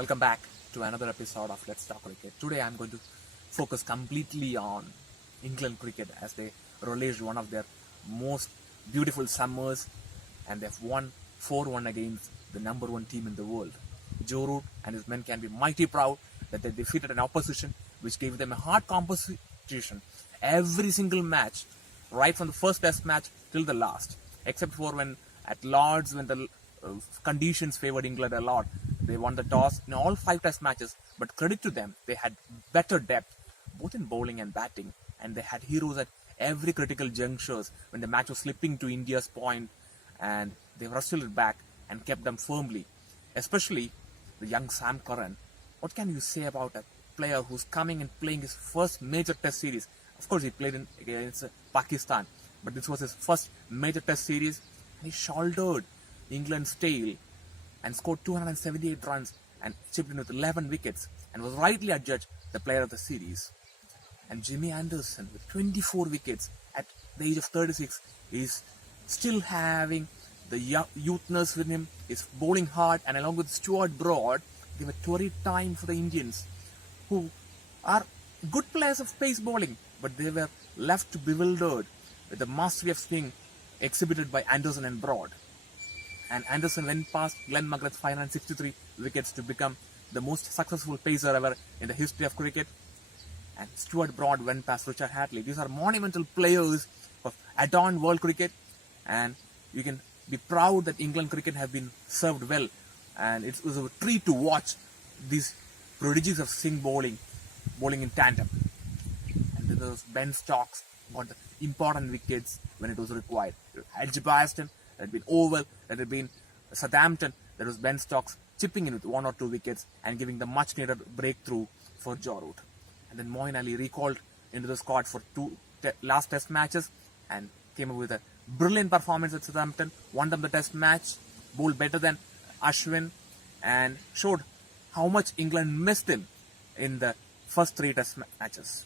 Welcome back to another episode of Let's Talk Cricket. Today I'm going to focus completely on England cricket as they released one of their most beautiful summers and they've won 4-1 against the number one team in the world. Joe Root and his men can be mighty proud that they defeated an opposition which gave them a hard competition every single match, right from the first test match till the last, except for when at Lords when the conditions favored England a lot. They won the toss in all 5 test matches, but credit to them, they had better depth, both in bowling and batting, and they had heroes at every critical junctures when the match was slipping to India's point, and they wrestled it back and kept them firmly, especially the young Sam Curran. What can you say about a player who's coming and playing his first major test series? Of course, he played against Pakistan, but this was his first major test series, and he shouldered England's tail and scored 278 runs and chipped in with 11 wickets and was rightly adjudged the player of the series. And Jimmy Anderson with 24 wickets at the age of 36 is still having the youthness with him, is bowling hard, and along with Stuart Broad, they were torrid time for the Indians, who are good players of pace bowling, but they were left bewildered with the mastery of swing exhibited by Anderson and Broad. And Anderson went past Glenn McGrath's 563 wickets to become the most successful pacer ever in the history of cricket. And Stuart Broad went past Richard Hatley. These are monumental players of adorned world cricket, and you can be proud that England cricket have been served well. And it was a treat to watch these prodigies of swing bowling in tandem. And there was Ben Stokes got the important wickets when it was required. Edgbaston, there had been Oval, there had been Southampton, there was Ben Stokes chipping in with 1 or 2 wickets and giving the much needed breakthrough for Joe Root. And then Moeen Ali recalled into the squad for 2 last test matches and came up with a brilliant performance at Southampton, won them the test match, bowled better than Ashwin, and showed how much England missed him in the first 3 test matches.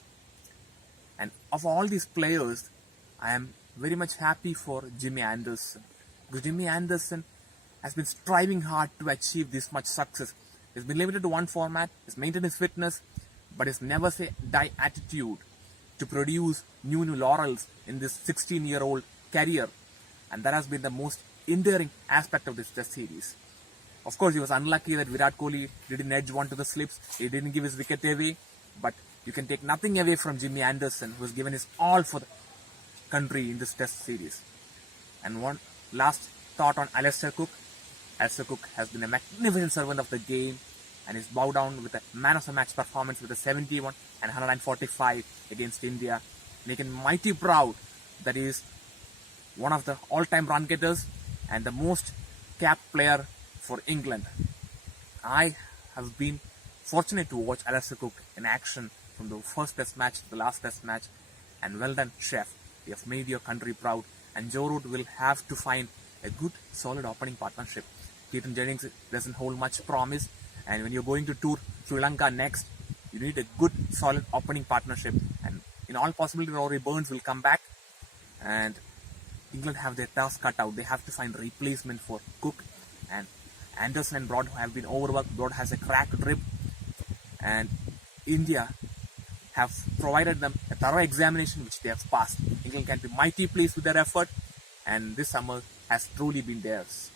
And of all these players, I am very much happy for Jimmy Anderson, because Jimmy Anderson has been striving hard to achieve this much success. He's been limited to one format, he's maintained his fitness, but his never say die attitude to produce new laurels in this 16-year-old career, and that has been the most endearing aspect of this test series. Of course, he was unlucky that Virat Kohli didn't edge one to the slips, he didn't give his wicket away, but you can take nothing away from Jimmy Anderson, who has given his all for the country in this test series. And one last thought on Alastair Cook. Alastair Cook has been a magnificent servant of the game and is bowed down with a man of the match performance with a 71 and 145 against India, making mighty proud that he is one of the all-time run getters and the most capped player for England. I have been fortunate to watch Alastair Cook in action from the first test match to the last test match, and well done, chef. You have made your country proud, and Joe Root will have to find a good, solid opening partnership. Keaton Jennings doesn't hold much promise, and when you're going to tour Sri Lanka next, you need a good, solid opening partnership. And in all possibility, Rory Burns will come back, and England have their task cut out. They have to find a replacement for Cook, and Anderson and Broad have been overworked. Broad has a cracked rib, and India have provided them a thorough examination which they have passed. England can be mighty pleased with their effort, and this summer has truly been theirs.